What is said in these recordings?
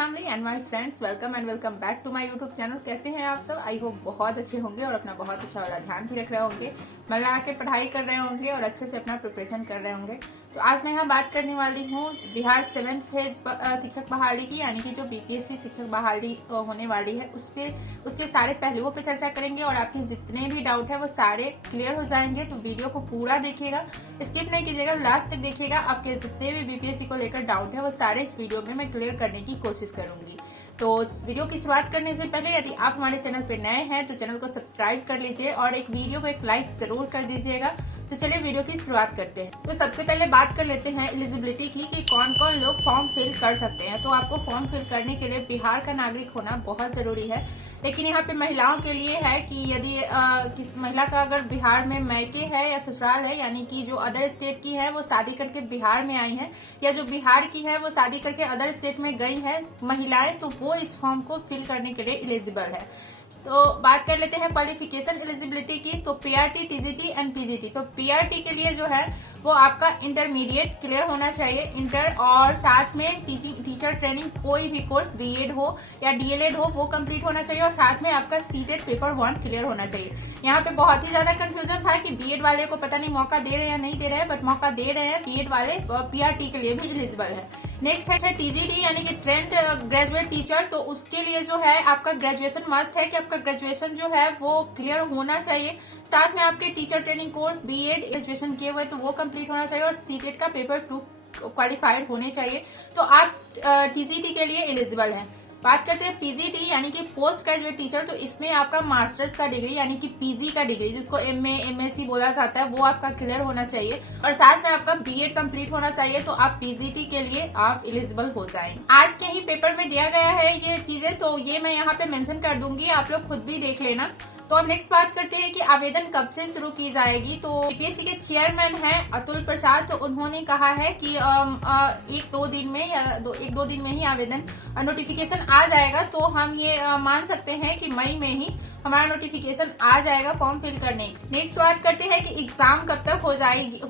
Family and my friends, welcome and welcome back to my YouTube channel. कैसे हैं आप सब? आई होप बहुत अच्छे होंगे और अपना बहुत अच्छा वाला ध्यान भी रख रहे होंगे, मन लगा के पढ़ाई कर रहे होंगे और अच्छे से अपना प्रिपरेशन कर रहे होंगे। तो आज मैं यहाँ बात करने वाली हूँ बिहार 7th फेज शिक्षक बहाली की, यानी कि जो बीपीएससी शिक्षक बहाली होने वाली है उसके सारे पहलुओं पे चर्चा करेंगे और आपके जितने भी डाउट है वो सारे क्लियर हो जाएंगे। तो वीडियो को पूरा देखिएगा, स्किप नहीं कीजिएगा, लास्ट तक देखिएगा। आपके जितने भी बीपीएससी को लेकर डाउट है वो सारे इस वीडियो में मैं क्लियर करने की कोशिश करूंगी। तो वीडियो की शुरुआत करने से पहले यदि आप हमारे चैनल पे नए हैं तो चैनल को सब्सक्राइब कर लीजिए और एक वीडियो को एक लाइक जरूर कर दीजिएगा। तो चलिए वीडियो की शुरुआत करते हैं। तो सबसे पहले बात कर लेते हैं एलिजिबिलिटी की कि कौन कौन लोग फॉर्म फिल कर सकते हैं। तो आपको फॉर्म फिल करने के लिए बिहार का नागरिक होना बहुत जरूरी है, लेकिन यहाँ पे महिलाओं के लिए है कि यदि किस महिला का अगर बिहार में मैके है या ससुराल है, यानी कि जो अदर स्टेट की है वो शादी करके बिहार में आई है, या जो बिहार की है वो शादी करके अदर स्टेट में गई है महिलाएं, तो वो इस फॉर्म को फिल करने के लिए एलिजिबल है। तो बात कर लेते हैं क्वालिफिकेशन एलिजिबिलिटी की। तो पीआरटी, टीजीटी एंड पीजीटी। तो पीआरटी के लिए जो है वो आपका इंटरमीडिएट क्लियर होना चाहिए, इंटर, और साथ में टीचर ट्रेनिंग कोई भी कोर्स बीएड हो या डीएलएड हो वो कंप्लीट होना चाहिए, और साथ में आपका सीटेट पेपर 1 क्लियर होना चाहिए। यहाँ पे बहुत ही ज्यादा कंफ्यूजन था कि बीएड वाले को पता नहीं मौका दे रहे हैं या नहीं दे रहे हैं, बट मौका दे रहे हैं, बीएड वाले पीआरटी के लिए भी एलिजिबल है। नेक्स्ट है टीजीटी, यानी कि ट्रेंड ग्रेजुएट टीचर। तो उसके लिए जो है आपका ग्रेजुएशन मस्ट है कि आपका ग्रेजुएशन जो है वो क्लियर होना चाहिए, साथ में आपके teacher training course BEd graduation किए हुए तो वो कंप्लीट होना चाहिए, और सीटेट का पेपर 2 क्वालिफाइड होने चाहिए। तो आप टीजीटी के लिए एलिजिबल हैं। बात करते हैं पीजीटी, यानी कि पोस्ट ग्रेजुएट टीचर। तो इसमें आपका मास्टर्स का डिग्री, यानी कि पीजी का डिग्री जिसको एमए एमएससी बोला जाता है, वो आपका क्लियर होना चाहिए, और साथ में आपका बीएड कंप्लीट होना चाहिए। तो आप पीजीटी के लिए आप एलिजिबल हो जाएंगे। आज के ही पेपर में दिया गया है ये चीजें, तो ये मैं यहाँ पे मेंशन कर दूंगी, आप लोग खुद भी देख लेना। तो अब नेक्स्ट बात करते हैं कि आवेदन कब से शुरू की जाएगी। तो बीपीएससी के चेयरमैन हैं अतुल प्रसाद, तो उन्होंने कहा है कि एक दो दिन में या एक दो दिन में ही आवेदन नोटिफिकेशन आ जाएगा। तो हम ये मान सकते हैं कि मई में ही हमारा नोटिफिकेशन आ जाएगा फॉर्म फिल करने की। नेक्स्ट बात करते हैं कि एग्जाम कब तक हो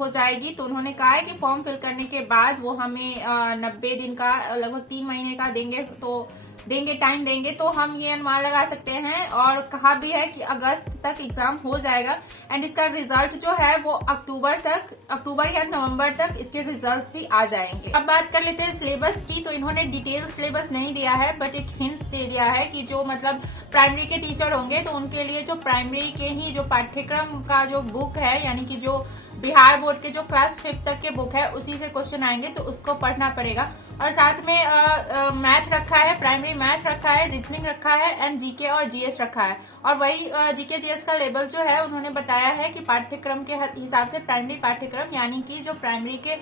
जाएगी। तो उन्होंने कहा है कि फॉर्म फिल करने के बाद वो हमें 90 दिन का, लगभग 3 महीने का टाइम देंगे। तो हम ये अनुमान लगा सकते हैं, और कहा भी है कि अगस्त तक एग्जाम हो जाएगा, एंड इसका रिजल्ट जो है वो अक्टूबर या नवंबर तक इसके रिजल्ट्स भी आ जाएंगे। अब बात कर लेते हैं सिलेबस की। तो इन्होंने डिटेल सिलेबस नहीं दिया है, बट एक हिंट्स दे दिया है कि जो मतलब प्राइमरी के टीचर होंगे तो उनके लिए जो प्राइमरी के ही जो पाठ्यक्रम का जो बुक है, यानी कि जो बिहार बोर्ड के जो क्लास 5 तक के बुक है उसी से क्वेश्चन आएंगे, तो उसको पढ़ना पड़ेगा। और साथ में मैथ रखा है, प्राइमरी मैथ रखा है, रीजनिंग रखा है, एंड जीके और जीएस रखा है। और वही जीके जीएस का लेवल जो है उन्होंने बताया है कि पाठ्यक्रम के हिसाब से प्राइमरी पाठ्यक्रम, यानी कि जो प्राइमरी के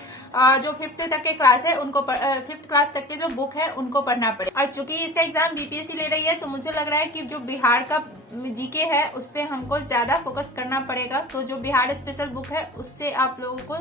जो 5th तक के क्लास है उनको 5th क्लास तक के जो बुक है उनको पढ़ना पड़ेगा। और चूंकि इसका एग्जाम बीपीएससी ले रही है तो मुझे लग रहा है कि जो बिहार का जीके है उस पर हमको ज्यादा फोकस करना पड़ेगा। तो जो बिहार स्पेशल बुक है उससे आप लोगों को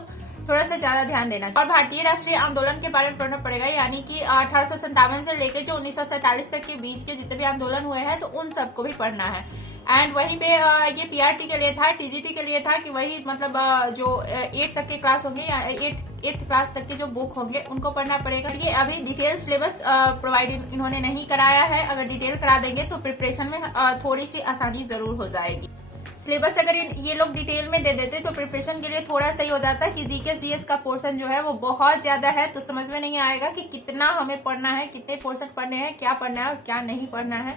थोड़ा सा ज्यादा ध्यान देना चाहिए। और भारतीय राष्ट्रीय आंदोलन के बारे में पढ़ना पड़ेगा, यानी कि 1857 से लेके जो 1947 तक के बीच के जितने भी आंदोलन हुए हैं तो उन सबको भी पढ़ना है। एंड वहीं पे ये पीआरटी के लिए था, टीजीटी के लिए था कि वही मतलब जो 8 तक के क्लास होंगे या 8th क्लास तक के जो बुक होंगे उनको पढ़ना पड़ेगा। ये अभी डिटेल सिलेबस प्रोवाइड इन्होंने नहीं कराया है, अगर डिटेल करा देंगे तो प्रिपरेशन में थोड़ी सी आसानी जरूर हो जाएगी। सिलेबस अगर ये लोग डिटेल में दे देते तो प्रिपरेशन के लिए थोड़ा सही हो जाता, कि जीके सीएस का पोर्शन जो है वो बहुत ज्यादा है, तो समझ में नहीं आएगा कि कितना हमें पढ़ना है, कितने पोर्शन पढ़ने हैं, क्या पढ़ना है और क्या नहीं पढ़ना है।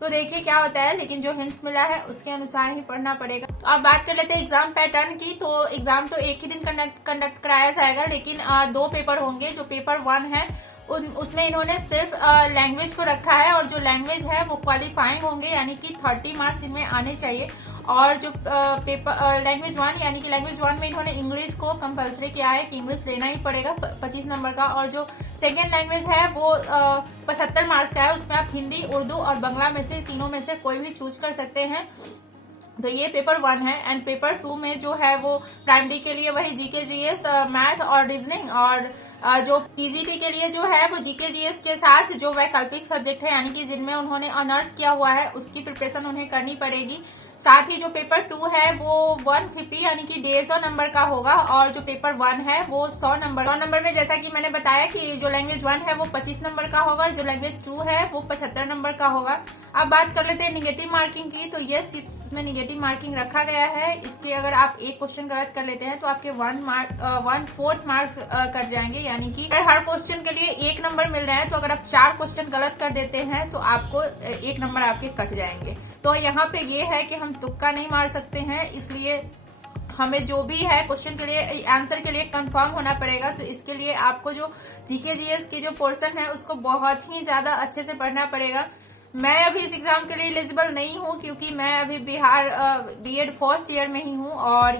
तो देखिए क्या होता है, लेकिन जो हिंट्स मिला है उसके अनुसार ही पढ़ना पड़ेगा। तो अब बात कर लेते हैं एग्जाम पैटर्न की। तो एग्जाम तो एक ही दिन कंडक्ट कराया जाएगा, लेकिन 2 पेपर होंगे। जो पेपर 1 है उसमें इन्होंने सिर्फ लैंग्वेज को रखा है, और जो लैंग्वेज है वो क्वालिफाइंग होंगे, यानी कि 30 मार्क्स इनमें आने चाहिए। और जो पेपर लैंग्वेज 1, यानी कि लैंग्वेज 1 में इन्होंने इंग्लिश को कंपलसरी किया है कि इंग्लिश लेना ही पड़ेगा 25 नंबर का। और जो सेकेंड लैंग्वेज है वो 75 मार्क्स का है, उसमें आप हिंदी, उर्दू और बांग्ला में से तीनों में से कोई भी चूज कर सकते हैं। तो ये पेपर 1 है। एंड पेपर 2 में जो है वो प्राइमरी के लिए वही जीके जीएस, मैथ और रीजनिंग, और जो टीजीटी के लिए जो है वो जीके जीएस के साथ जो वैकल्पिक सब्जेक्ट है, यानी कि जिनमें उन्होंने ऑनर्स किया हुआ है उसकी प्रिपरेशन उन्हें करनी पड़ेगी। साथ ही जो पेपर 2 है वो 150 यानी कि 150 नंबर का होगा, और जो पेपर 1 है वो 100 नंबर में जैसा कि मैंने बताया कि जो लैंग्वेज 1 है वो 25 नंबर का होगा और जो लैंग्वेज 2 है वो 75 नंबर का होगा। अब बात कर लेते हैं निगेटिव मार्किंग की। तो यस, इसमें निगेटिव मार्किंग रखा गया है। इसके अगर आप एक क्वेश्चन गलत कर लेते हैं तो आपके 1/4 मार्क्स कट जाएंगे, यानी कि अगर हर क्वेश्चन के लिए 1 नंबर मिल रहा है तो अगर आप 4 क्वेश्चन गलत कर देते हैं तो आपको 1 नंबर आपके कट जाएंगे। तो यहाँ पे ये है कि हम तुक्का नहीं मार सकते हैं, इसलिए हमें जो भी है क्वेश्चन के लिए आंसर के लिए कंफर्म होना पड़ेगा। तो इसके लिए आपको जो जीके जीएस की जो पोर्शन है उसको बहुत ही ज्यादा अच्छे से पढ़ना पड़ेगा। मैं अभी इस एग्जाम के लिए एलिजिबल नहीं हूँ क्योंकि मैं अभी बिहार बीएड फर्स्ट ईयर में ही हूँ, और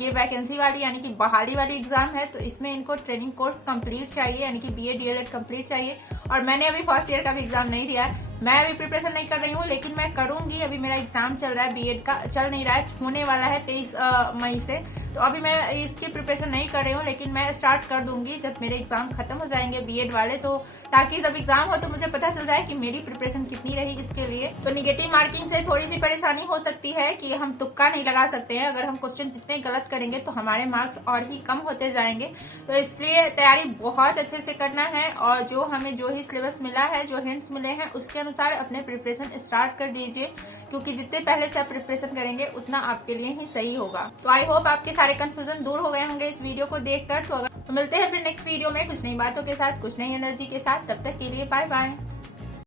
ये वैकेंसी वाली यानी कि बहाली वाली एग्जाम है। तो इसमें इनको ट्रेनिंग कोर्स कंप्लीट चाहिए, यानी कि बीएड डीएलएड कंप्लीट चाहिए, और मैंने अभी फर्स्ट ईयर का भी एग्जाम नहीं दिया है। मैं अभी प्रिपरेशन नहीं कर रही हूँ, लेकिन मैं करूंगी। अभी मेरा एग्जाम चल रहा है बीएड का, चल नहीं रहा है, होने वाला है 23 मई से। तो अभी मैं इसकी प्रिपरेशन नहीं कर रही हूँ, लेकिन मैं स्टार्ट कर दूंगी जब मेरे एग्जाम खत्म हो जाएंगे बीएड वाले, तो ताकि जब एग्जाम हो तो मुझे पता चल जाए कि मेरी प्रिपरेशन कितनी रही इसके लिए। तो निगेटिव मार्किंग से थोड़ी सी परेशानी हो सकती है कि हम तुक्का नहीं लगा सकते हैं। अगर हम क्वेश्चन जितने गलत करेंगे तो हमारे मार्क्स और ही कम होते जाएंगे। तो इसलिए तैयारी बहुत अच्छे से करना है, और जो हमें जो ही सिलेबस मिला है, जो हिंट्स मिले हैं, उसके अनुसार अपने प्रिपरेशन स्टार्ट कर दीजिए, क्योंकि जितने पहले से आप प्रिपरेशन करेंगे उतना आपके लिए ही सही होगा। तो आई होप आपके सारे कंफ्यूजन दूर हो गए होंगे इस वीडियो को देखकर। तो मिलते हैं फिर नेक्स्ट वीडियो में कुछ नई बातों के साथ, कुछ नई एनर्जी के साथ। तब तक के लिए बाय बाय।